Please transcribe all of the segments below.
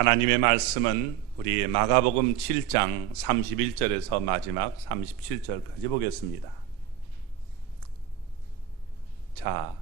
하나님의 말씀은 우리 마가복음 7장 31절에서 마지막 37절까지 보겠습니다. 자,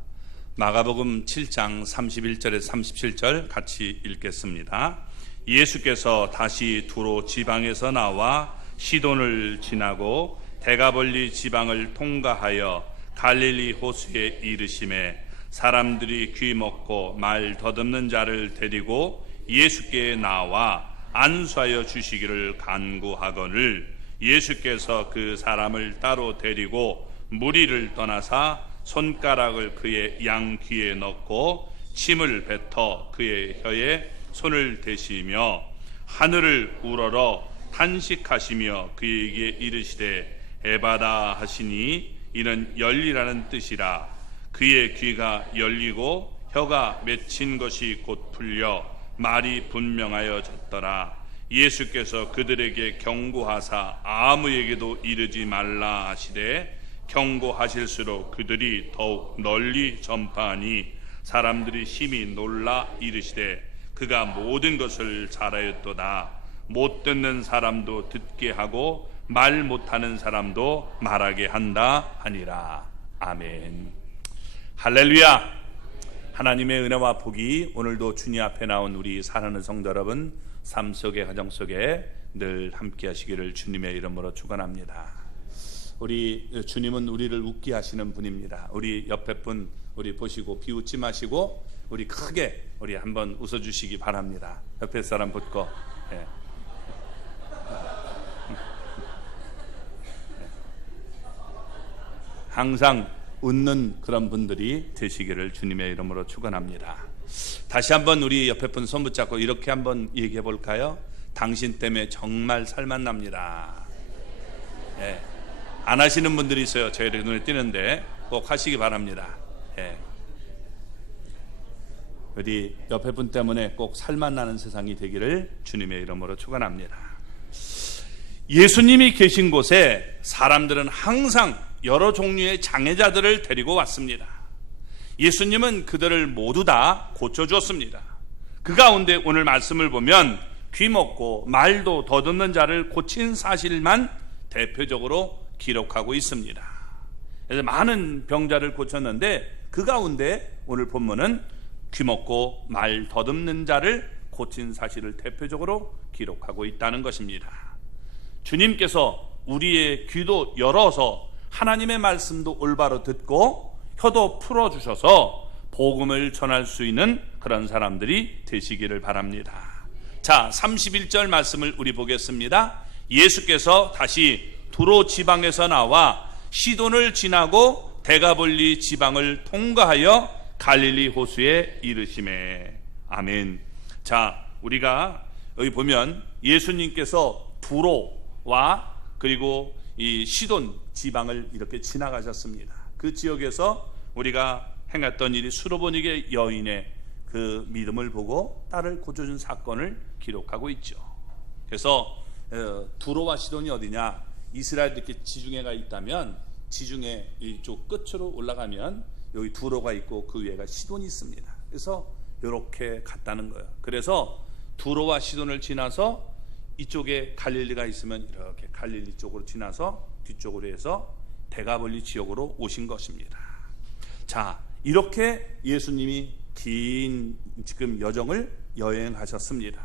마가복음 7장 31절에서 37절 같이 읽겠습니다. 예수께서 다시 두로 지방에서 나와 시돈을 지나고 데가볼리 지방을 통과하여 갈릴리 호수에 이르시매 사람들이 귀 먹고 말 더듬는 자를 데리고 예수께 나와 안수하여 주시기를 간구하거늘 예수께서 그 사람을 따로 데리고 무리를 떠나사 손가락을 그의 양 귀에 넣고 침을 뱉어 그의 혀에 손을 대시며 하늘을 우러러 탄식하시며 그에게 이르시되 에바다 하시니 이는 열리라는 뜻이라. 그의 귀가 열리고 혀가 맺힌 것이 곧 풀려 말이 분명하여졌더라. 예수께서 그들에게 경고하사 아무에게도 이르지 말라 하시되 경고하실수록 그들이 더욱 널리 전파하니 사람들이 심히 놀라 이르시되 그가 모든 것을 잘하였도다. 못 듣는 사람도 듣게 하고 말 못하는 사람도 말하게 한다 하니라. 아멘. 할렐루야. 하나님의 은혜와 복이 오늘도 주님 앞에 나온 우리 사랑하는 성도 여러분 삶 속에 가정 속에 늘 함께 하시기를 주님의 이름으로 축원합니다. 우리 주님은 우리를 웃게 하시는 분입니다. 우리 옆에 분 우리 보시고 비웃지 마시고 우리 크게 우리 한번 웃어주시기 바랍니다. 옆에 사람 붙고 예. 항상 웃는 그런 분들이 되시기를 주님의 이름으로 축원합니다. 다시 한번 우리 옆에 분 손 붙잡고 이렇게 한번 얘기해 볼까요? 당신 때문에 정말 살만 납니다. 예. 안 하시는 분들이 있어요. 제 눈에 띄는데 꼭 하시기 바랍니다. 예. 우리 옆에 분 때문에 꼭 살만 나는 세상이 되기를 주님의 이름으로 축원합니다. 예수님이 계신 곳에 사람들은 항상 여러 종류의 장애자들을 데리고 왔습니다. 예수님은 그들을 모두 다 고쳐주었습니다. 그 가운데 오늘 말씀을 보면 귀 먹고 말도 더듬는 자를 고친 사실만 대표적으로 기록하고 있습니다. 그래서 많은 병자를 고쳤는데 그 가운데 오늘 본문은 귀 먹고 말 더듬는 자를 고친 사실을 대표적으로 기록하고 있다는 것입니다. 주님께서 우리의 귀도 열어서 하나님의 말씀도 올바로 듣고 혀도 풀어주셔서 복음을 전할 수 있는 그런 사람들이 되시기를 바랍니다. 자, 31절 말씀을 우리 보겠습니다. 예수께서 다시 두로 지방에서 나와 시돈을 지나고 데가볼리 지방을 통과하여 갈릴리 호수에 이르시매. 아멘. 자, 우리가 여기 보면 예수님께서 두로와 그리고 이 시돈 지방을 이렇게 지나가셨습니다. 그 지역에서 우리가 행했던 일이 수로보니게 여인의 그 믿음을 보고 딸을 고쳐준 사건을 기록하고 있죠. 그래서 두로와 시돈이 어디냐? 이스라엘 이렇게 지중해가 있다면 지중해 이쪽 끝으로 올라가면 여기 두로가 있고 그 위에가 시돈이 있습니다. 그래서 이렇게 갔다는 거예요. 그래서 두로와 시돈을 지나서 이쪽에 갈릴리가 있으면 이렇게 갈릴리 쪽으로 지나서 뒤쪽으로 해서 데가볼리 지역으로 오신 것입니다. 자, 이렇게 예수님이 긴 지금 여정을 여행하셨습니다.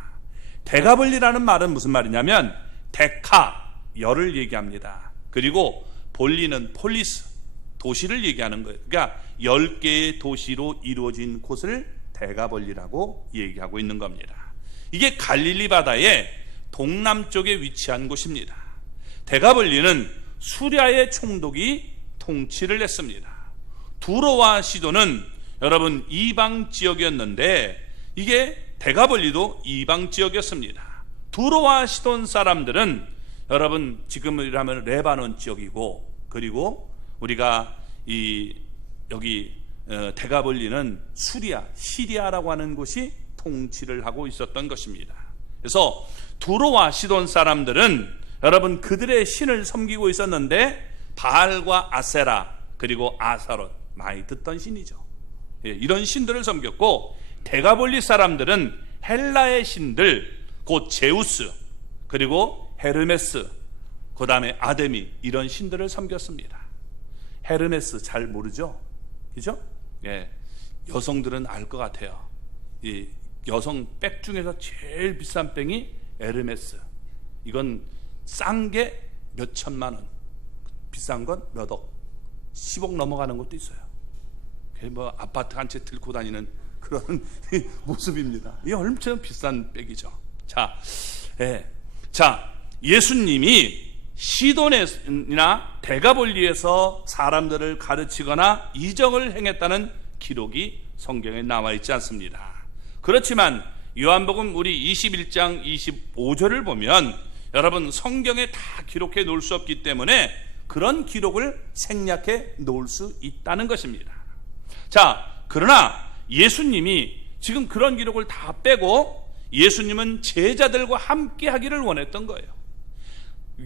데가볼리라는 말은 무슨 말이냐면 데카, 열을 얘기합니다. 그리고 볼리는 폴리스, 도시를 얘기하는 거예요. 그러니까 10개의 도시로 이루어진 곳을 데가볼리라고 얘기하고 있는 겁니다. 이게 갈릴리 바다의 동남쪽에 위치한 곳입니다. 데가볼리는 수리아의 총독이 통치를 했습니다. 두로와 시돈은 여러분 이방 지역이었는데 이게 데가볼리도 이방 지역이었습니다. 두로와 시돈 사람들은 여러분 지금이라면 레바논 지역이고 그리고 우리가 여기 데가볼리는 수리아, 시리아라고 하는 곳이 통치를 하고 있었던 것입니다. 그래서 두로와 시돈 사람들은 여러분 그들의 신을 섬기고 있었는데 바알과 아세라 그리고 아사롯 많이 듣던 신이죠. 이런 신들을 섬겼고 데가볼리 사람들은 헬라의 신들, 곧 제우스, 그리고 헤르메스, 그 다음에 아데미, 이런 신들을 섬겼습니다. 헤르메스 잘 모르죠? 그죠? 예. 여성들은 알 것 같아요. 이 여성 백 중에서 제일 비싼 백이 헤르메스. 이건 싼 게 몇 천만 원, 비싼 건 몇 억, 10억 넘어가는 것도 있어요. 뭐 아파트 한 채 들고 다니는 그런 모습입니다. 이게 얼마나 비싼 백이죠. 자, 예수님이 시돈이나 데가볼리에서 사람들을 가르치거나 이적을 행했다는 기록이 성경에 나와 있지 않습니다. 그렇지만 요한복음 우리 21장 25절을 보면 여러분 성경에 다 기록해 놓을 수 없기 때문에 그런 기록을 생략해 놓을 수 있다는 것입니다. 자, 그러나 예수님이 지금 그런 기록을 다 빼고 예수님은 제자들과 함께 하기를 원했던 거예요.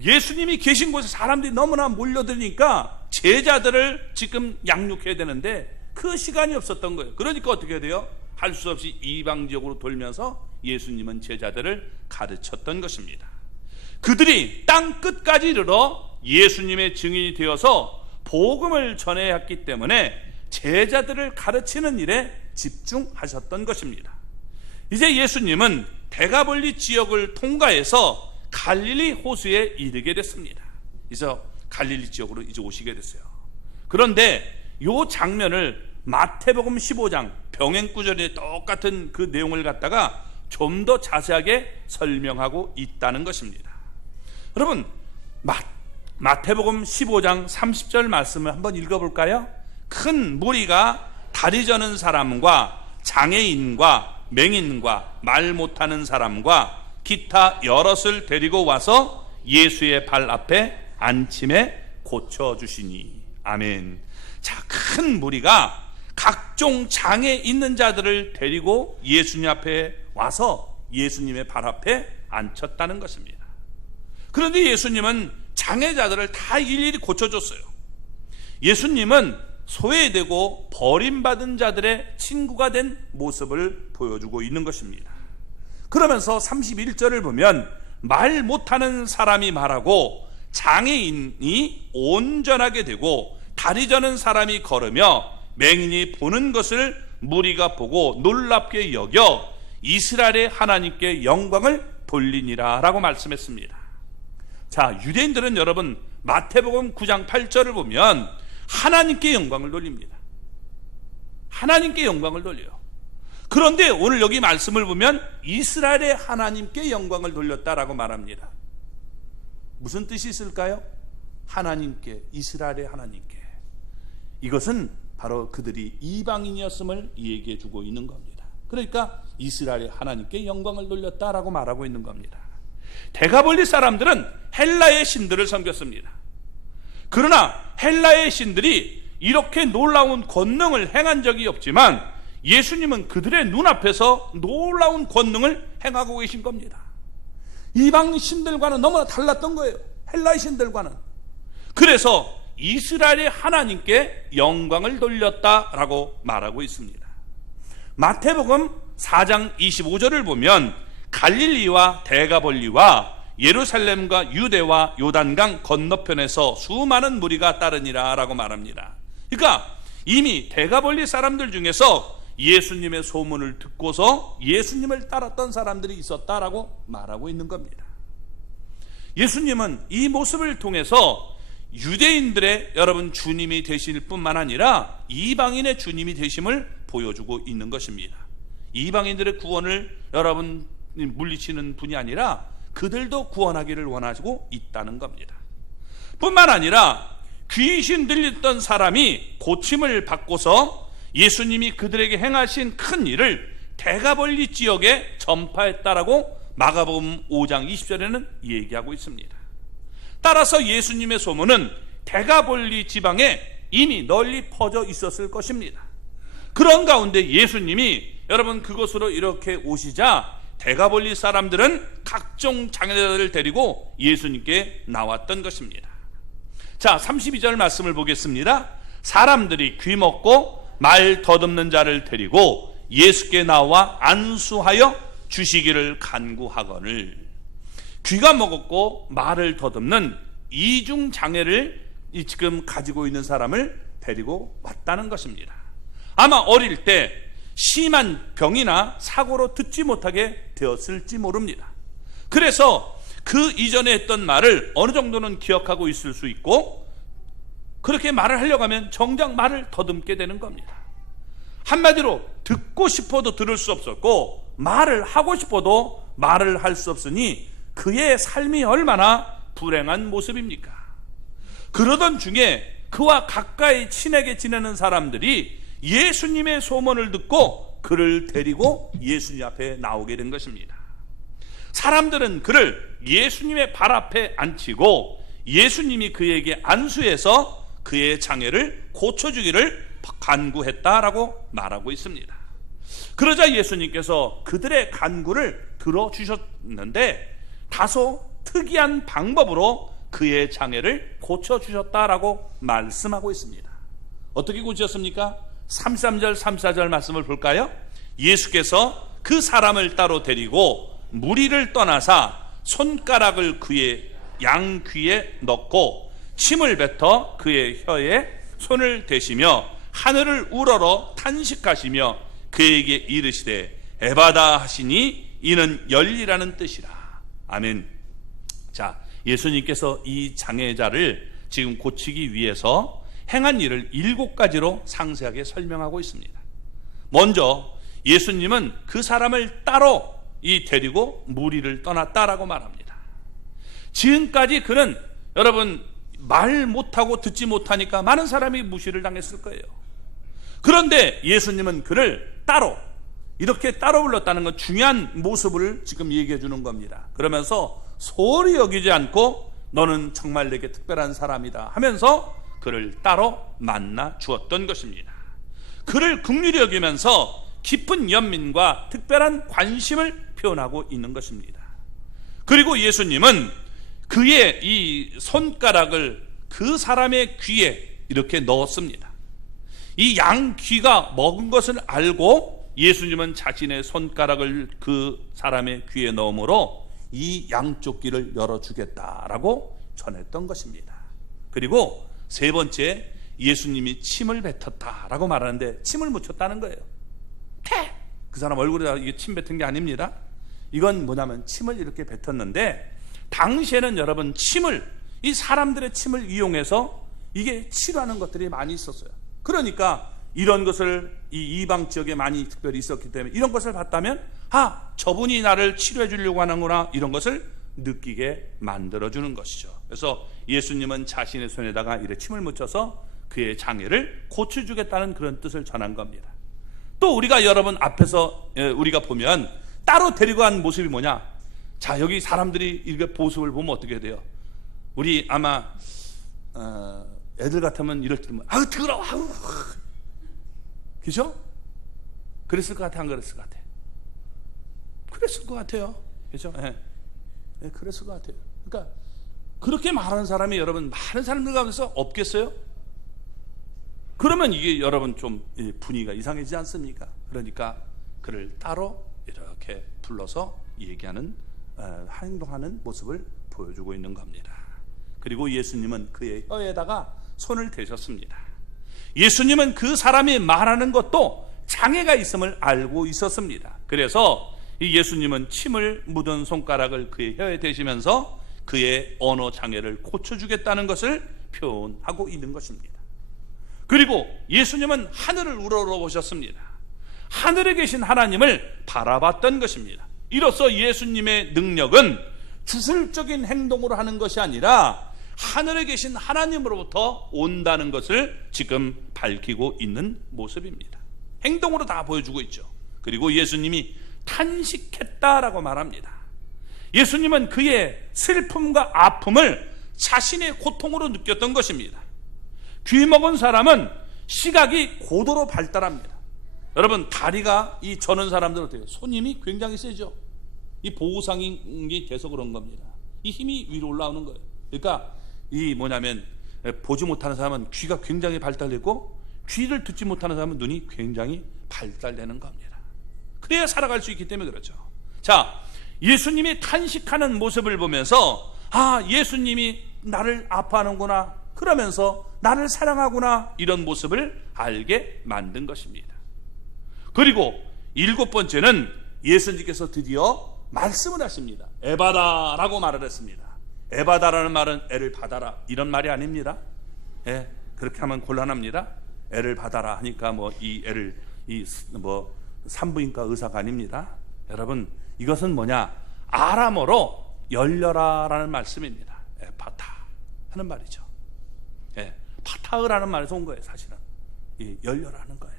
예수님이 계신 곳에 사람들이 너무나 몰려드니까 제자들을 지금 양육해야 되는데 그 시간이 없었던 거예요. 그러니까 어떻게 해야 돼요? 할 수 없이 이방 지역으로 돌면서 예수님은 제자들을 가르쳤던 것입니다. 그들이 땅 끝까지 이르러 예수님의 증인이 되어서 복음을 전해야 했기 때문에 제자들을 가르치는 일에 집중하셨던 것입니다. 이제 예수님은 데가볼리 지역을 통과해서 갈릴리 호수에 이르게 됐습니다. 그래서 갈릴리 지역으로 이제 오시게 됐어요. 그런데 이 장면을 마태복음 15장 병행구절에 똑같은 그 내용을 갖다가 좀 더 자세하게 설명하고 있다는 것입니다. 여러분, 마태복음 15장 30절 말씀을 한번 읽어볼까요? 큰 무리가 다리 저는 사람과 장애인과 맹인과 말 못하는 사람과 기타 여럿을 데리고 와서 예수의 발 앞에 앉힘에 고쳐주시니. 아멘. 자, 큰 무리가 각종 장애 있는 자들을 데리고 예수님 앞에 와서 예수님의 발 앞에 앉혔다는 것입니다. 그런데 예수님은 장애자들을 다 일일이 고쳐줬어요. 예수님은 소외되고 버림받은 자들의 친구가 된 모습을 보여주고 있는 것입니다. 그러면서 31절을 보면 말 못하는 사람이 말하고 장애인이 온전하게 되고 다리 저는 사람이 걸으며 맹인이 보는 것을 무리가 보고 놀랍게 여겨 이스라엘의 하나님께 영광을 돌리니라 라고 말씀했습니다. 자, 유대인들은 여러분 마태복음 9장 8절을 보면 하나님께 영광을 돌립니다. 하나님께 영광을 돌려요. 그런데 오늘 여기 말씀을 보면 이스라엘의 하나님께 영광을 돌렸다라고 말합니다. 무슨 뜻이 있을까요? 하나님께, 이스라엘의 하나님께. 이것은 바로 그들이 이방인이었음을 얘기해 주고 있는 겁니다. 그러니까 이스라엘의 하나님께 영광을 돌렸다라고 말하고 있는 겁니다. 데가볼리 사람들은 헬라의 신들을 섬겼습니다. 그러나 헬라의 신들이 이렇게 놀라운 권능을 행한 적이 없지만 예수님은 그들의 눈앞에서 놀라운 권능을 행하고 계신 겁니다. 이방 신들과는 너무나 달랐던 거예요. 헬라의 신들과는. 그래서 이스라엘의 하나님께 영광을 돌렸다라고 말하고 있습니다. 마태복음 4장 25절을 보면 갈릴리와 데가볼리와 예루살렘과 유대와 요단강 건너편에서 수많은 무리가 따르니라 라고 말합니다. 그러니까 이미 데가볼리 사람들 중에서 예수님의 소문을 듣고서 예수님을 따랐던 사람들이 있었다라고 말하고 있는 겁니다. 예수님은 이 모습을 통해서 유대인들의 여러분 주님이 되실 뿐만 아니라 이방인의 주님이 되심을 보여주고 있는 것입니다. 이방인들의 구원을 여러분 물리치는 분이 아니라 그들도 구원하기를 원하고 있다는 겁니다. 뿐만 아니라 귀신 들렸던 사람이 고침을 받고서 예수님이 그들에게 행하신 큰 일을 데가볼리 지역에 전파했다라고 마가복음 5장 20절에는 얘기하고 있습니다. 따라서 예수님의 소문은 데가볼리 지방에 이미 널리 퍼져 있었을 것입니다. 그런 가운데 예수님이 여러분 그곳으로 이렇게 오시자 데가볼리 사람들은 각종 장애자들을 데리고 예수님께 나왔던 것입니다. 자, 32절 말씀을 보겠습니다. 사람들이 귀먹고 말 더듬는 자를 데리고 예수께 나와 안수하여 주시기를 간구하거늘. 귀가 먹었고 말을 더듬는 이중 장애를 지금 가지고 있는 사람을 데리고 왔다는 것입니다. 아마 어릴 때 심한 병이나 사고로 듣지 못하게 되었을지 모릅니다. 그래서 그 이전에 했던 말을 어느 정도는 기억하고 있을 수 있고, 그렇게 말을 하려고 하면 정작 말을 더듬게 되는 겁니다. 한마디로 듣고 싶어도 들을 수 없었고, 말을 하고 싶어도 말을 할 수 없으니 그의 삶이 얼마나 불행한 모습입니까? 그러던 중에 그와 가까이 친하게 지내는 사람들이 예수님의 소문을 듣고 그를 데리고 예수님 앞에 나오게 된 것입니다. 사람들은 그를 예수님의 발 앞에 앉히고 예수님이 그에게 안수해서 그의 장애를 고쳐주기를 간구했다라고 말하고 있습니다. 그러자 예수님께서 그들의 간구를 들어주셨는데 다소 특이한 방법으로 그의 장애를 고쳐주셨다라고 말씀하고 있습니다. 어떻게 고치셨습니까? 33절 34절 말씀을 볼까요? 예수께서 그 사람을 따로 데리고 무리를 떠나사 손가락을 그의 양귀에 넣고 침을 뱉어 그의 혀에 손을 대시며 하늘을 우러러 탄식하시며 그에게 이르시되 에바다 하시니 이는 열리라는 뜻이라. 아멘. 자, 예수님께서 이 장애자를 지금 고치기 위해서 행한 일을 7가지로 상세하게 설명하고 있습니다. 먼저 예수님은 그 사람을 따로 데리고 무리를 떠났다라고 말합니다. 지금까지 그는 여러분 말 못하고 듣지 못하니까 많은 사람이 무시를 당했을 거예요. 그런데 예수님은 그를 따로 이렇게 따로 불렀다는 건 중요한 모습을 지금 얘기해 주는 겁니다. 그러면서 소홀히 여기지 않고 너는 정말 내게 특별한 사람이다 하면서 그를 따로 만나 주었던 것입니다. 그를 긍휼히 여기면서 깊은 연민과 특별한 관심을 표현하고 있는 것입니다. 그리고 예수님은 그의 이 손가락을 그 사람의 귀에 이렇게 넣었습니다. 이 양귀가 먹은 것을 알고 예수님은 자신의 손가락을 그 사람의 귀에 넣음으로 이 양쪽 귀를 열어주겠다라고 전했던 것입니다. 그리고 세 번째, 예수님이 침을 뱉었다라고 말하는데 침을 묻혔다는 거예요. 그 사람 얼굴에다 이게 침 뱉은 게 아닙니다. 이건 뭐냐면 침을 이렇게 뱉었는데, 당시에는 여러분 침을, 이 사람들의 침을 이용해서 이게 치료하는 것들이 많이 있었어요. 그러니까 이런 것을 이 이방 지역에 많이 특별히 있었기 때문에 이런 것을 봤다면 저분이 나를 치료해 주려고 하는구나, 이런 것을 느끼게 만들어주는 것이죠. 그래서 예수님은 자신의 손에다가 이렇게 침을 묻혀서 그의 장애를 고쳐주겠다는 그런 뜻을 전한 겁니다. 또 우리가 여러분 앞에서 우리가 보면 따로 데리고 간 모습이 뭐냐? 자, 여기 사람들이 이렇게 모습을 보면 어떻게 돼요? 우리 아마 애들 같으면 이럴 때 아우 더러워, 아우, 그죠? 그랬을 것 같아, 안 그랬을 것 같아? 그랬을 것 같아요, 그죠? 네, 그랬을 것 같아요. 그러니까 그렇게 말하는 사람이 여러분 많은 사람들 가운데서 없겠어요? 그러면 이게 여러분 좀 분위기가 이상해지지 않습니까? 그러니까 그를 따로 이렇게 불러서 얘기하는, 행동하는 모습을 보여주고 있는 겁니다. 그리고 예수님은 그의 혀에다가 손을 대셨습니다. 예수님은 그 사람이 말하는 것도 장애가 있음을 알고 있었습니다. 그래서 이 예수님은 침을 묻은 손가락을 그의 혀에 대시면서 그의 언어 장애를 고쳐주겠다는 것을 표현하고 있는 것입니다. 그리고 예수님은 하늘을 우러러보셨습니다. 하늘에 계신 하나님을 바라봤던 것입니다. 이로써 예수님의 능력은 주술적인 행동으로 하는 것이 아니라 하늘에 계신 하나님으로부터 온다는 것을 지금 밝히고 있는 모습입니다. 행동으로 다 보여주고 있죠. 그리고 예수님이 탄식했다라고 말합니다. 예수님은 그의 슬픔과 아픔을 자신의 고통으로 느꼈던 것입니다. 귀 먹은 사람은 시각이 고도로 발달합니다. 여러분, 다리가 이 저는 사람들은 어때요? 손 힘이 굉장히 세죠. 이 보호상이 돼서 그런 겁니다. 이 힘이 위로 올라오는 거예요. 그러니까 이 뭐냐면 보지 못하는 사람은 귀가 굉장히 발달되고 귀를 듣지 못하는 사람은 눈이 굉장히 발달되는 겁니다. 그래야 살아갈 수 있기 때문에 그렇죠. 자, 예수님이 탄식하는 모습을 보면서 예수님이 나를 아파하는구나, 그러면서 나를 사랑하구나, 이런 모습을 알게 만든 것입니다. 그리고 7번째는 예수님께서 드디어 말씀을 하십니다. 에바다라고 말을 했습니다. 에바다라는 말은 애를 받아라, 이런 말이 아닙니다. 그렇게 하면 곤란합니다. 애를 받아라 하니까 이 애를 산부인과 의사가 아닙니다. 여러분, 이것은 뭐냐? 아람어로 열려라라는 말씀입니다. 파타 하는 말이죠. 파타흐라는 말에서 온 거예요. 사실은 열려라는 거예요.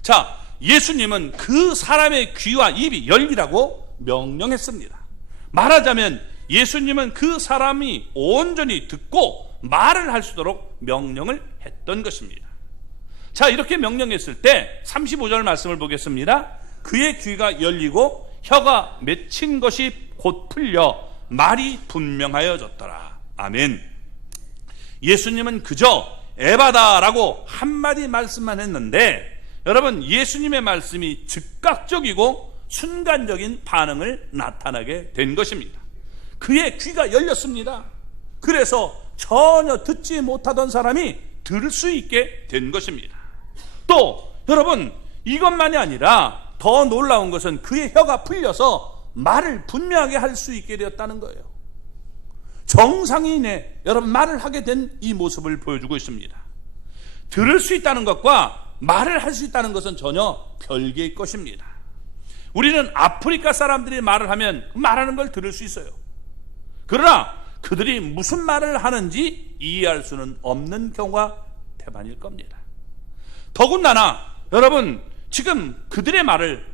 자, 예수님은 그 사람의 귀와 입이 열리라고 명령했습니다. 말하자면 예수님은 그 사람이 온전히 듣고 말을 할 수 있도록 명령을 했던 것입니다. 자, 이렇게 명령했을 때 35절 말씀을 보겠습니다. 그의 귀가 열리고 혀가 맺힌 것이 곧 풀려 말이 분명하여졌더라. 아멘. 예수님은 그저 에바다라고 한마디 말씀만 했는데, 여러분, 예수님의 말씀이 즉각적이고 순간적인 반응을 나타나게 된 것입니다. 그의 귀가 열렸습니다. 그래서 전혀 듣지 못하던 사람이 들을 수 있게 된 것입니다. 또 여러분, 이것만이 아니라 더 놀라운 것은 그의 혀가 풀려서 말을 분명하게 할 수 있게 되었다는 거예요. 정상인의 여러분 말을 하게 된 이 모습을 보여주고 있습니다. 들을 수 있다는 것과 말을 할 수 있다는 것은 전혀 별개의 것입니다. 우리는 아프리카 사람들이 말을 하면 말하는 걸 들을 수 있어요. 그러나 그들이 무슨 말을 하는지 이해할 수는 없는 경우가 대반일 겁니다. 더군다나 여러분, 지금 그들의 말을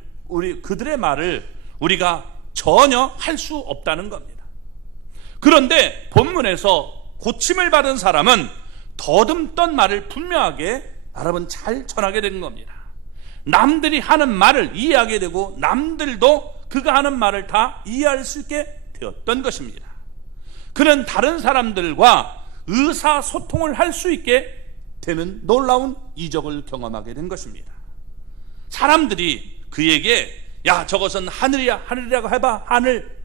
우리가 전혀 할 수 없다는 겁니다. 그런데 본문에서 고침을 받은 사람은 더듬던 말을 분명하게 여러분 잘 전하게 된 겁니다. 남들이 하는 말을 이해하게 되고 남들도 그가 하는 말을 다 이해할 수 있게 되었던 것입니다. 그는 다른 사람들과 의사소통을 할 수 있게 되는 놀라운 이적을 경험하게 된 것입니다. 사람들이 그에게 야, 저것은 하늘이야, 하늘이라고 해봐, 하늘.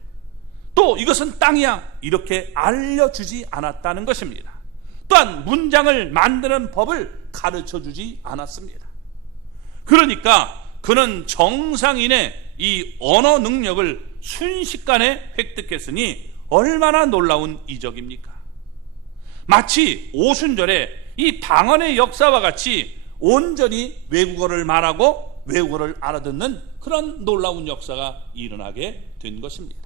또 이것은 땅이야, 이렇게 알려주지 않았다는 것입니다. 또한 문장을 만드는 법을 가르쳐주지 않았습니다. 그러니까 그는 정상인의 이 언어 능력을 순식간에 획득했으니 얼마나 놀라운 이적입니까? 마치 오순절에 이 방언의 역사와 같이 온전히 외국어를 말하고 외국어를 알아듣는 그런 놀라운 역사가 일어나게 된 것입니다.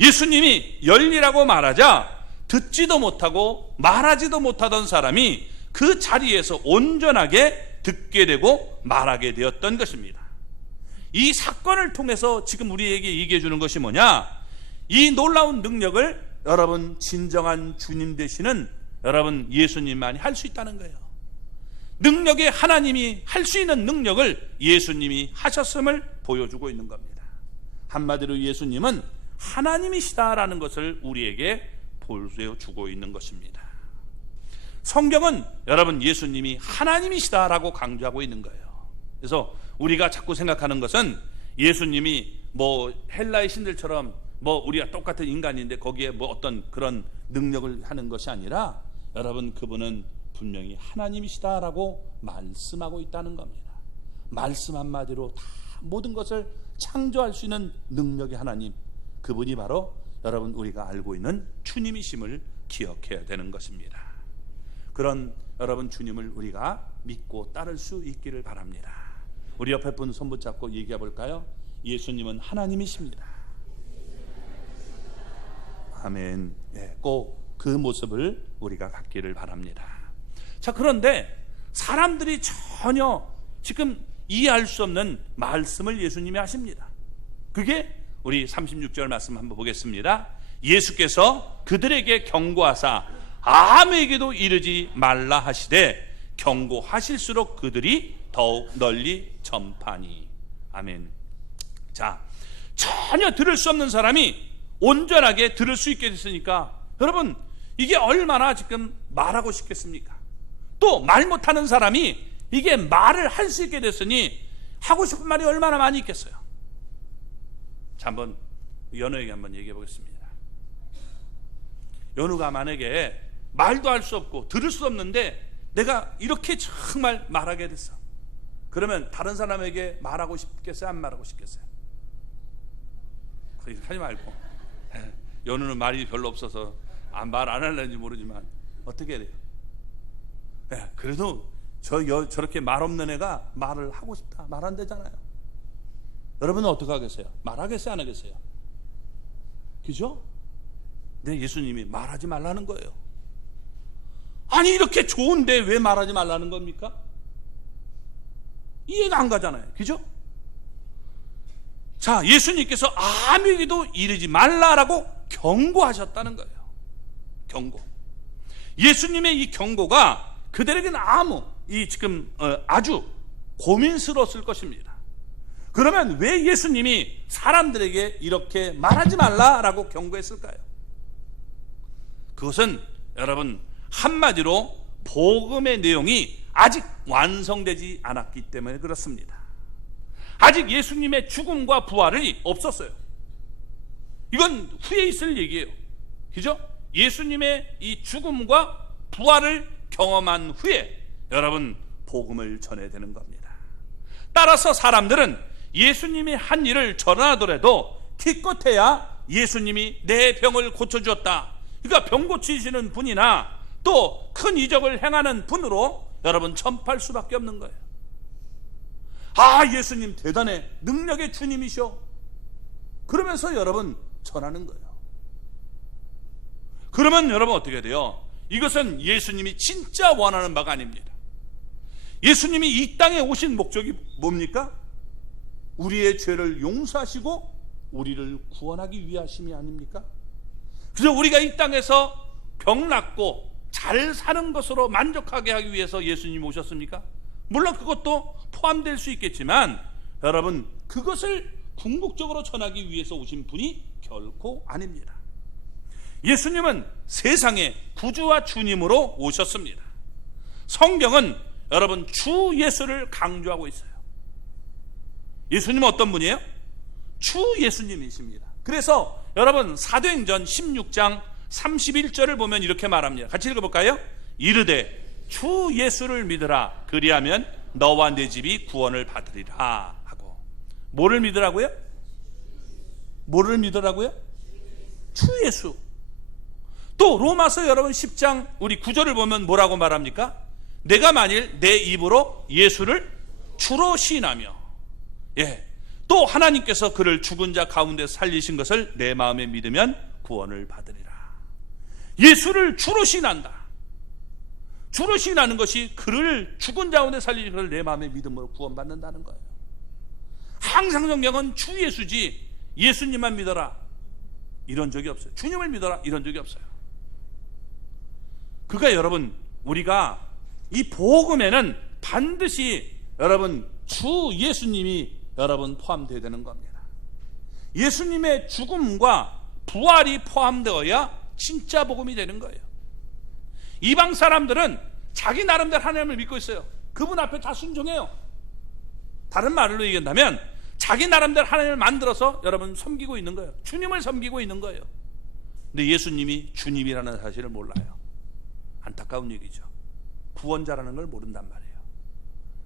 예수님이 열리라고 말하자 듣지도 못하고 말하지도 못하던 사람이 그 자리에서 온전하게 듣게 되고 말하게 되었던 것입니다. 이 사건을 통해서 지금 우리에게 얘기해 주는 것이 뭐냐? 이 놀라운 능력을 여러분 진정한 주님 되시는 여러분 예수님만이 할 수 있다는 거예요. 능력의 하나님이 할 수 있는 능력을 예수님이 하셨음을 보여주고 있는 겁니다. 한마디로 예수님은 하나님이시다라는 것을 우리에게 보여주고 있는 것입니다. 성경은 여러분 예수님이 하나님이시다라고 강조하고 있는 거예요. 그래서 우리가 자꾸 생각하는 것은 예수님이 헬라의 신들처럼 우리가 똑같은 인간인데 거기에 어떤 그런 능력을 하는 것이 아니라 여러분 그분은 분명히 하나님이시다라고 말씀하고 있다는 겁니다. 말씀 한마디로 다 모든 것을 창조할 수 있는 능력의 하나님, 그분이 바로 여러분 우리가 알고 있는 주님이심을 기억해야 되는 것입니다. 그런 여러분 주님을 우리가 믿고 따를 수 있기를 바랍니다. 우리 옆에 분 손 붙잡고 얘기해 볼까요? 예수님은 하나님이십니다. 아멘. 꼭 그 모습을 우리가 갖기를 바랍니다. 자, 그런데 사람들이 전혀 지금 이해할 수 없는 말씀을 예수님이 하십니다. 그게 우리 36절 말씀 한번 보겠습니다. 예수께서 그들에게 경고하사 아무에게도 이르지 말라 하시되 경고하실수록 그들이 더욱 널리 전파하니. 아멘. 자, 전혀 들을 수 없는 사람이 온전하게 들을 수 있게 됐으니까 여러분 이게 얼마나 지금 말하고 싶겠습니까? 또 말 못하는 사람이 이게 말을 할 수 있게 됐으니 하고 싶은 말이 얼마나 많이 있겠어요. 자, 한번 연우에게 한번 얘기해 보겠습니다. 연우가 만약에 말도 할 수 없고 들을 수 없는데 내가 이렇게 정말 말하게 됐어. 그러면 다른 사람에게 말하고 싶겠어요? 안 말하고 싶겠어요? 그렇게 하지 말고. 연우는 말이 별로 없어서 말 안 할는지 모르지만 어떻게 해야 돼요? 그래도 저렇게 말 없는 애가 말을 하고 싶다. 말 안 되잖아요. 여러분은 어떻게 하겠어요? 말하겠어요? 안 하겠어요? 그죠? 네, 예수님이 말하지 말라는 거예요. 아니, 이렇게 좋은데 왜 말하지 말라는 겁니까? 이해가 안 가잖아요. 그죠? 자, 예수님께서 아무에게도 이르지 말라라고 경고하셨다는 거예요. 경고. 예수님의 이 경고가 그들에게는 아주 고민스러웠을 것입니다. 그러면 왜 예수님이 사람들에게 이렇게 말하지 말라라고 경고했을까요? 그것은 여러분 한마디로 복음의 내용이 아직 완성되지 않았기 때문에 그렇습니다. 아직 예수님의 죽음과 부활이 없었어요. 이건 후에 있을 얘기예요. 그죠? 예수님의 이 죽음과 부활을 경험한 후에 여러분 복음을 전해야 되는 겁니다. 따라서 사람들은 예수님이 한 일을 전하더라도 기껏해야 예수님이 내 병을 고쳐주었다, 그러니까 병 고치시는 분이나 또 큰 이적을 행하는 분으로 여러분 전파할 수밖에 없는 거예요. 아, 예수님 대단해, 능력의 주님이셔, 그러면서 여러분 전하는 거예요. 그러면 여러분 어떻게 돼요? 이것은 예수님이 진짜 원하는 바가 아닙니다. 예수님이 이 땅에 오신 목적이 뭡니까? 우리의 죄를 용서하시고 우리를 구원하기 위하심이 아닙니까? 그래서 우리가 이 땅에서 병 낫고 잘 사는 것으로 만족하게 하기 위해서 예수님이 오셨습니까? 물론 그것도 포함될 수 있겠지만 여러분 그것을 궁극적으로 전하기 위해서 오신 분이 결코 아닙니다. 예수님은 세상의 구주와 주님으로 오셨습니다. 성경은 여러분 주 예수를 강조하고 있어요. 예수님은 어떤 분이에요? 주 예수님이십니다. 그래서 여러분 사도행전 16장 31절을 보면 이렇게 말합니다. 같이 읽어볼까요? 이르되 주 예수를 믿으라, 그리하면 너와 내 집이 구원을 받으리라 하고. 뭐를 믿으라고요? 뭐를 믿으라고요? 주 예수. 또 로마서 여러분 10장 우리 9절을 보면 뭐라고 말합니까? 내가 만일 내 입으로 예수를 주로 시인하며, 또 하나님께서 그를 죽은 자 가운데 살리신 것을 내 마음에 믿으면 구원을 받으리라. 예수를 주로 시인한다. 주로 시인하는 것이 그를 죽은 자 가운데 살리신 것을 내 마음에 믿음으로 구원받는다는 거예요. 항상 성경은 주 예수지 예수님만 믿어라 이런 적이 없어요. 주님을 믿어라 이런 적이 없어요. 그러니까 여러분 우리가 이 복음에는 반드시 여러분 주 예수님이 여러분 포함되어야 되는 겁니다. 예수님의 죽음과 부활이 포함되어야 진짜 복음이 되는 거예요. 이방 사람들은 자기 나름대로 하나님을 믿고 있어요. 그분 앞에 다 순종해요. 다른 말로 얘기한다면 자기 나름대로 하나님을 만들어서 여러분 섬기고 있는 거예요. 주님을 섬기고 있는 거예요. 근데 예수님이 주님이라는 사실을 몰라요. 안타까운 얘기죠. 구원자라는 걸 모른단 말이에요.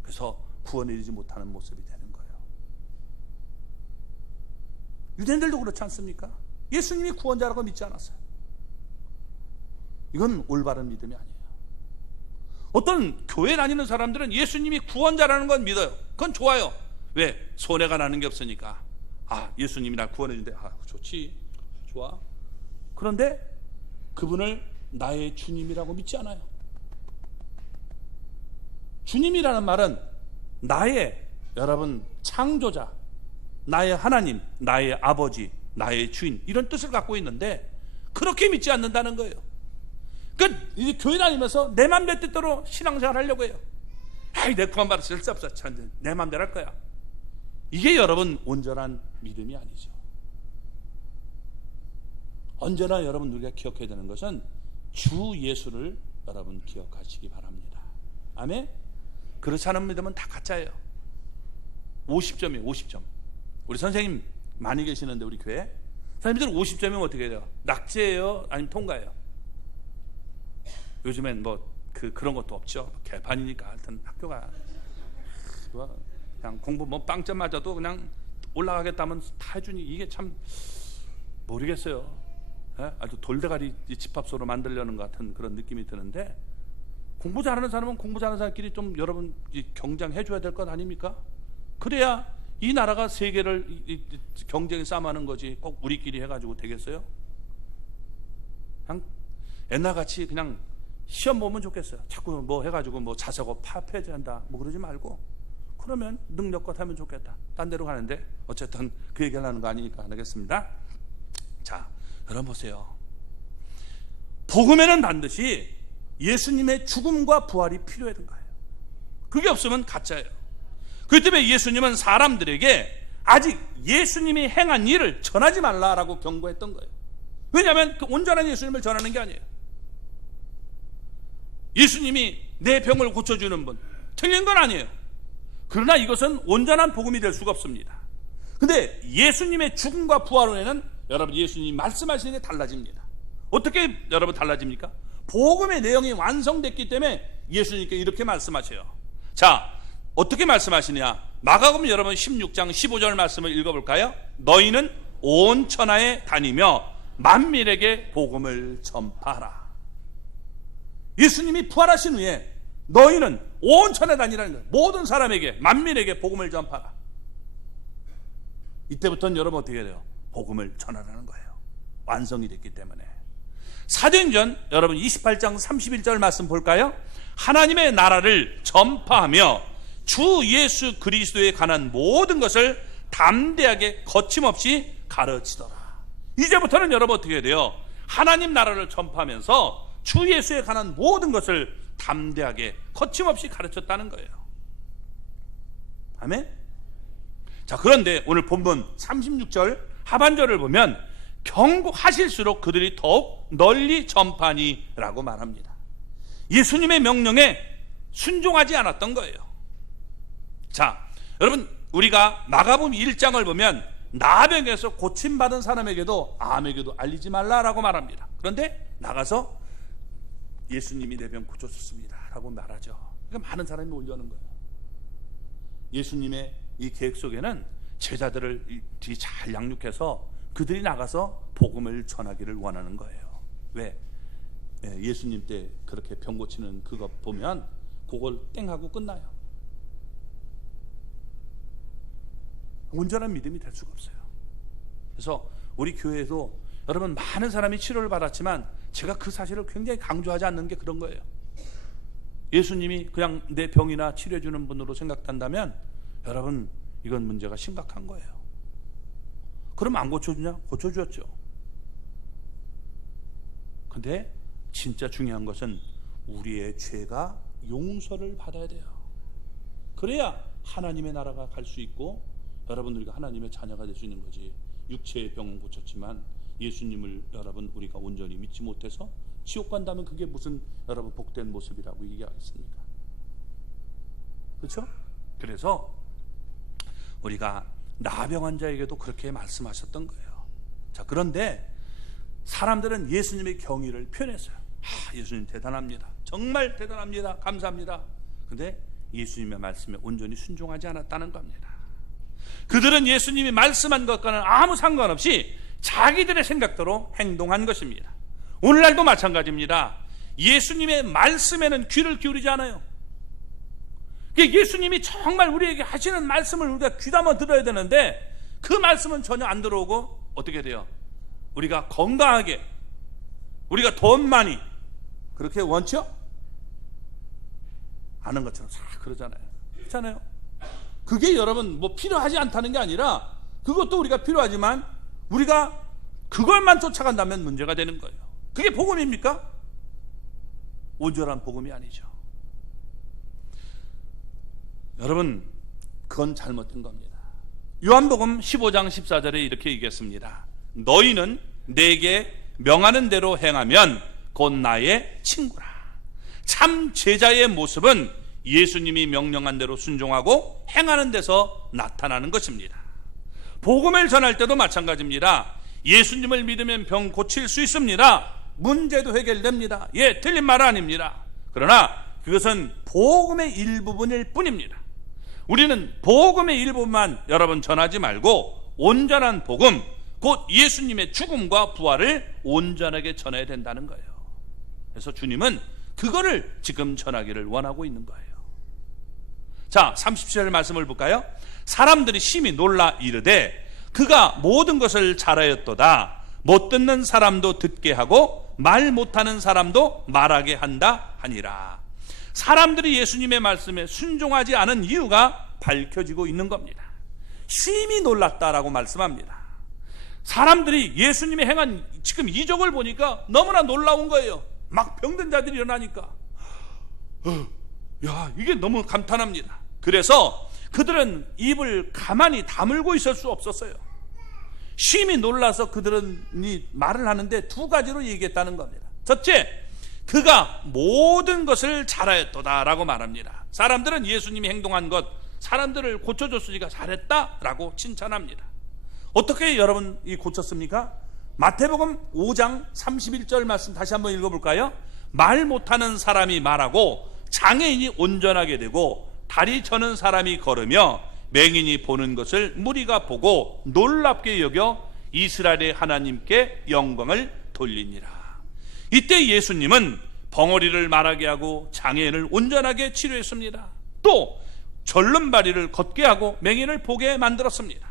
그래서 구원을 이루지 못하는 모습이 되는 거예요. 유대인들도 그렇지 않습니까? 예수님이 구원자라고 믿지 않았어요. 이건 올바른 믿음이 아니에요. 어떤 교회 다니는 사람들은 예수님이 구원자라는 건 믿어요. 그건 좋아요. 왜? 손해가 나는 게 없으니까. 아, 예수님이 날 구원해 준대. 아, 좋지, 좋아. 그런데 그분을 나의 주님이라고 믿지 않아요. 주님이라는 말은 나의 여러분 창조자, 나의 하나님, 나의 아버지, 나의 주인, 이런 뜻을 갖고 있는데 그렇게 믿지 않는다는 거예요. 그러니까 이제 교회 다니면서 내 맘 내 뜻대로 신앙생활 하려고 해요. 아이, 내 구원받았어, 쓸데없어, 내 맘대로 할 거야. 이게 여러분 온전한 믿음이 아니죠. 언제나 여러분 우리가 기억해야 되는 것은 주 예수를 여러분 기억하시기 바랍니다. 아멘. 그렇지 않은 믿음은 다 가짜예요. 50점이에요. 50점. 우리 선생님 많이 계시는데 우리 교회 사람들 50점이면 어떻게 돼요? 낙제예요? 아니면 통과예요? 요즘엔 그런 것도 없죠. 개판이니까 하여튼 학교가 그냥 공부 빵점 맞아도 그냥 올라가겠다면 다 해주니 이게 참 모르겠어요. 예? 아주 돌대가리 집합소로 만들려는 것 같은 그런 느낌이 드는데, 공부 잘하는 사람은 공부 잘하는 사람끼리 좀 여러분 경쟁해 줘야 될 것 아닙니까? 그래야 이 나라가 세계를 경쟁에 싸움하는 거지 꼭 우리끼리 해가지고 되겠어요? 그냥 옛날같이 그냥 시험 보면 좋겠어요. 자꾸 해가지고 자사고 파업해야 한다 그러지 말고, 그러면 능력껏 하면 좋겠다. 딴 데로 가는데 어쨌든 그 얘기를 하는 거 아니니까 안 하겠습니다. 자, 여러분 보세요. 복음에는 반드시 예수님의 죽음과 부활이 필요했던 거예요. 그게 없으면 가짜예요. 그렇기 때문에 예수님은 사람들에게 아직 예수님이 행한 일을 전하지 말라라고 경고했던 거예요. 왜냐하면 그 온전한 예수님을 전하는 게 아니에요. 예수님이 내 병을 고쳐주는 분, 틀린 건 아니에요. 그러나 이것은 온전한 복음이 될 수가 없습니다. 근데 예수님의 죽음과 부활 후에는 여러분 예수님이 말씀하시는 게 달라집니다. 어떻게 여러분 달라집니까? 복음의 내용이 완성됐기 때문에 예수님께 이렇게 말씀하셔요. 자, 어떻게 말씀하시냐? 마가복음 여러분 16장 15절 말씀을 읽어볼까요? 너희는 온 천하에 다니며 만민에게 복음을 전파하라. 예수님이 부활하신 후에 너희는 온 천하에 다니라는 거예요. 모든 사람에게, 만민에게 복음을 전파하라. 이때부터는 여러분 어떻게 돼요? 복음을 전하라는 거예요. 완성이 됐기 때문에. 사도행전 여러분 28장 31절 말씀 볼까요? 하나님의 나라를 전파하며 주 예수 그리스도에 관한 모든 것을 담대하게 거침없이 가르치더라. 이제부터는 여러분 어떻게 돼요? 하나님 나라를 전파하면서 주 예수에 관한 모든 것을 담대하게 거침없이 가르쳤다는 거예요. 아멘? 자, 그런데 오늘 본문 36절 하반절을 보면 경고하실수록 그들이 더욱 널리 전파하니라고 말합니다. 예수님의 명령에 순종하지 않았던 거예요. 자, 여러분 우리가 마가복음 1장을 보면 나병에서 고침받은 사람에게도 암에게도 알리지 말라라고 말합니다. 그런데 나가서 예수님이 내 병 고쳐줬습니다 라고 말하죠. 그러니까 많은 사람이 몰려오는 거예요. 예수님의 이 계획 속에는 제자들을 잘 양육해서 그들이 나가서 복음을 전하기를 원하는 거예요. 왜? 예수님 때 그렇게 병 고치는 그거 보면 그걸 땡하고 끝나요. 온전한 믿음이 될 수가 없어요. 그래서 우리 교회에도 여러분 많은 사람이 치료를 받았지만 제가 그 사실을 굉장히 강조하지 않는 게 그런 거예요. 예수님이 그냥 내 병이나 치료해 주는 분으로 생각한다면 여러분 이건 문제가 심각한 거예요. 그럼 안 고쳐주냐? 고쳐주었죠. 근데 진짜 중요한 것은 우리의 죄가 용서를 받아야 돼요. 그래야 하나님의 나라가 갈 수 있고 여러분 우리가 하나님의 자녀가 될 수 있는 거지. 육체의 병은 고쳤지만 예수님을 여러분 우리가 온전히 믿지 못해서 지옥 간다면 그게 무슨 여러분 복된 모습이라고 얘기하겠습니까? 그렇죠? 그래서 우리가 나병 환자에게도 그렇게 말씀하셨던 거예요. 자, 그런데 사람들은 예수님의 경의를 표현했어요. 예수님 대단합니다. 정말 대단합니다. 감사합니다. 근데 예수님의 말씀에 온전히 순종하지 않았다는 겁니다. 그들은 예수님이 말씀한 것과는 아무 상관없이 자기들의 생각대로 행동한 것입니다. 오늘날도 마찬가지입니다. 예수님의 말씀에는 귀를 기울이지 않아요. 예수님이 정말 우리에게 하시는 말씀을 우리가 귀담아 들어야 되는데 그 말씀은 전혀 안 들어오고 어떻게 돼요? 우리가 건강하게, 우리가 돈 많이 그렇게 원쳐? 아는 것처럼 싹 그러잖아요. 그렇잖아요. 그게 여러분 필요하지 않다는 게 아니라 그것도 우리가 필요하지만 우리가 그걸만 쫓아간다면 문제가 되는 거예요. 그게 복음입니까? 온전한 복음이 아니죠. 여러분 그건 잘못된 겁니다. 요한복음 15장 14절에 이렇게 얘기했습니다. 너희는 내게 명하는 대로 행하면 곧 나의 친구라. 참 제자의 모습은 예수님이 명령한 대로 순종하고 행하는 데서 나타나는 것입니다. 복음을 전할 때도 마찬가지입니다. 예수님을 믿으면 병 고칠 수 있습니다. 문제도 해결됩니다. 예, 틀린 말 아닙니다. 그러나 그것은 복음의 일부분일 뿐입니다. 우리는 복음의 일부분만 여러분 전하지 말고 온전한 복음, 곧 예수님의 죽음과 부활을 온전하게 전해야 된다는 거예요. 그래서 주님은 그거를 지금 전하기를 원하고 있는 거예요. 자, 37절 말씀을 볼까요? 사람들이 심히 놀라 이르되 그가 모든 것을 잘하였도다. 못 듣는 사람도 듣게 하고 말 못하는 사람도 말하게 한다 하니라. 사람들이 예수님의 말씀에 순종하지 않은 이유가 밝혀지고 있는 겁니다. 심히 놀랐다라고 말씀합니다. 사람들이 예수님이 행한 지금 이적을 보니까 너무나 놀라운 거예요. 막 병든 자들이 일어나니까 야, 이게 너무 감탄합니다. 그래서 그들은 입을 가만히 다물고 있을 수 없었어요. 심히 놀라서 그들은 이 말을 하는데 두 가지로 얘기했다는 겁니다. 첫째, 그가 모든 것을 잘하였도다라고 말합니다. 사람들은 예수님이 행동한 것, 사람들을 고쳐줬으니까 잘했다라고 칭찬합니다. 어떻게 여러분 고쳤습니까? 마태복음 5장 31절 말씀 다시 한번 읽어볼까요? 말 못하는 사람이 말하고 장애인이 온전하게 되고 다리 저는 사람이 걸으며 맹인이 보는 것을 무리가 보고 놀랍게 여겨 이스라엘의 하나님께 영광을 돌리니라. 이때 예수님은 벙어리를 말하게 하고 장애인을 온전하게 치료했습니다. 또 절름발이를 걷게 하고 맹인을 보게 만들었습니다.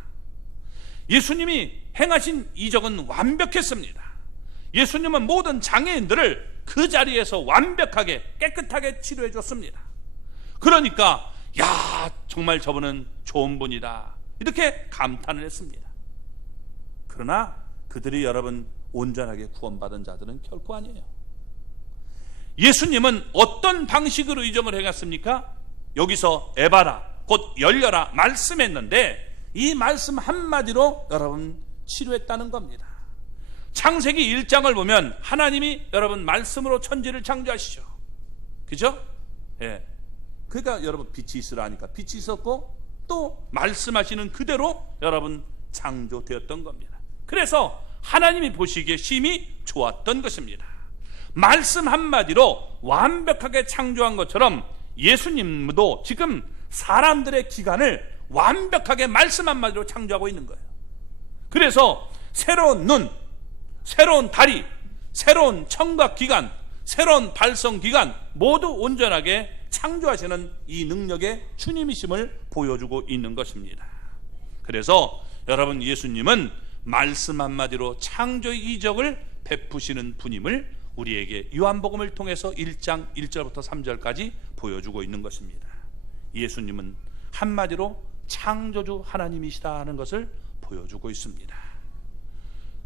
예수님이 행하신 이적은 완벽했습니다. 예수님은 모든 장애인들을 그 자리에서 완벽하게 깨끗하게 치료해 줬습니다. 그러니까 야, 정말 저분은 좋은 분이다, 이렇게 감탄을 했습니다. 그러나 그들이 여러분 온전하게 구원받은 자들은 결코 아니에요. 예수님은 어떤 방식으로 이적을 행했습니까? 여기서 에바라, 곧 열려라 말씀했는데 이 말씀 한마디로 여러분 치료했다는 겁니다. 창세기 1장을 보면 하나님이 여러분 말씀으로 천지를 창조하시죠. 그죠? 예. 그러니까 여러분 빛이 있으라 하니까 빛이 있었고 또 말씀하시는 그대로 여러분 창조되었던 겁니다. 그래서 하나님이 보시기에 심히 좋았던 것입니다. 말씀 한마디로 완벽하게 창조한 것처럼 예수님도 지금 사람들의 기간을 완벽하게 말씀 한마디로 창조하고 있는 거예요. 그래서 새로운 눈, 새로운 다리, 새로운 청각 기관, 새로운 발성 기관 모두 온전하게 창조하시는 이 능력의 주님이심을 보여주고 있는 것입니다. 그래서 여러분 예수님은 말씀 한마디로 창조의 이적을 베푸시는 분임을 우리에게 요한복음을 통해서 1장 1절부터 3절까지 보여주고 있는 것입니다. 예수님은 한마디로 창조주 하나님이시다는 것을 보여주고 있습니다.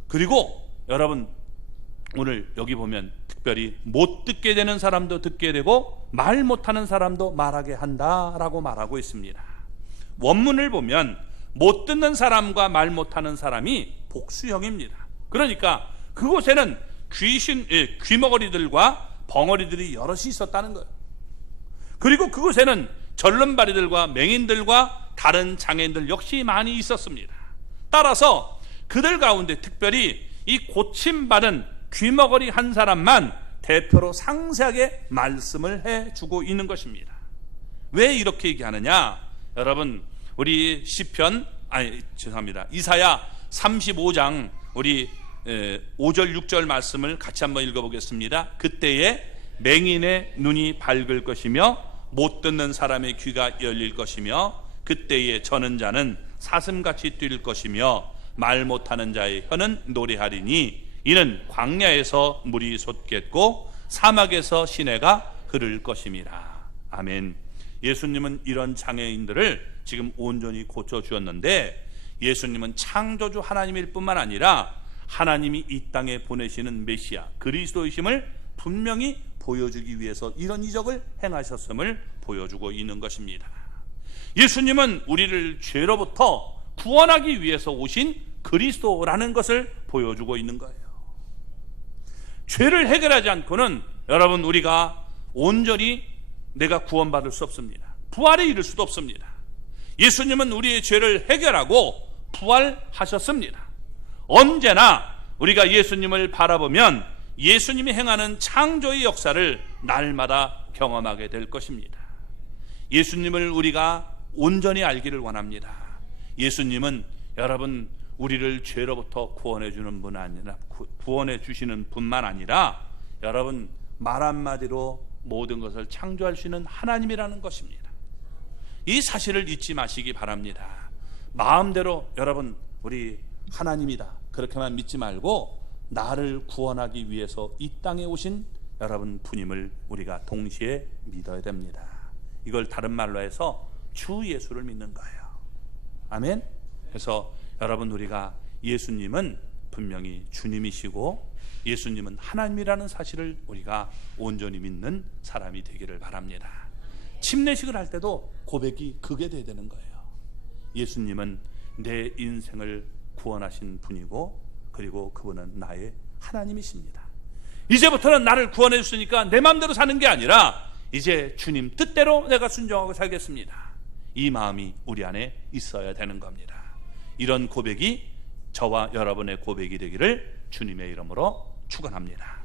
그리고 여러분 오늘 여기 보면 특별히 못 듣게 되는 사람도 듣게 되고 말 못하는 사람도 말하게 한다라고 말하고 있습니다. 원문을 보면 못 듣는 사람과 말 못하는 사람이 복수형입니다. 그러니까 그곳에는 귀머거리들과 벙어리들이 여럿이 있었다는 거예요. 그리고 그곳에는 절름발이들과 맹인들과 다른 장애인들 역시 많이 있었습니다. 따라서 그들 가운데 특별히 이 고침받은 귀머거리 한 사람만 대표로 상세하게 말씀을 해주고 있는 것입니다. 왜 이렇게 얘기하느냐? 여러분 우리 이사야 35장 우리 5절 6절 말씀을 같이 한번 읽어보겠습니다. 그때에 맹인의 눈이 밝을 것이며 못 듣는 사람의 귀가 열릴 것이며 그때에 저는 자는 사슴같이 뛸 것이며 말 못하는 자의 혀는 노래하리니 이는 광야에서 물이 솟겠고 사막에서 시내가 흐를 것임이라. 아멘. 예수님은 이런 장애인들을 지금 온전히 고쳐주었는데 예수님은 창조주 하나님일 뿐만 아니라 하나님이 이 땅에 보내시는 메시아 그리스도이심을 분명히 보여주기 위해서 이런 이적을 행하셨음을 보여주고 있는 것입니다. 예수님은 우리를 죄로부터 구원하기 위해서 오신 그리스도라는 것을 보여주고 있는 거예요. 죄를 해결하지 않고는 여러분 우리가 온전히 내가 구원받을 수 없습니다. 부활에 이를 수도 없습니다. 예수님은 우리의 죄를 해결하고 부활하셨습니다. 언제나 우리가 예수님을 바라보면 예수님이 행하는 창조의 역사를 날마다 경험하게 될 것입니다. 예수님을 우리가 온전히 알기를 원합니다. 예수님은 여러분 우리를 죄로부터 구원해 주는 분 아니라 구원해 주시는 분만 아니라 여러분 말 한마디로 모든 것을 창조할 수 있는 하나님이라는 것입니다. 이 사실을 잊지 마시기 바랍니다. 마음대로 여러분 우리 하나님이다 그렇게만 믿지 말고 나를 구원하기 위해서 이 땅에 오신 여러분 분임을 우리가 동시에 믿어야 됩니다. 이걸 다른 말로 해서 주 예수를 믿는 거예요. 아멘. 그래서 여러분 우리가 예수님은 분명히 주님이시고 예수님은 하나님이라는 사실을 우리가 온전히 믿는 사람이 되기를 바랍니다. 침례식을 할 때도 고백이 그게 돼야 되는 거예요. 예수님은 내 인생을 구원하신 분이고 그리고 그분은 나의 하나님이십니다. 이제부터는 나를 구원해 주시니까 내 마음대로 사는 게 아니라 이제 주님 뜻대로 내가 순종하고 살겠습니다. 이 마음이 우리 안에 있어야 되는 겁니다. 이런 고백이 저와 여러분의 고백이 되기를 주님의 이름으로 축원합니다.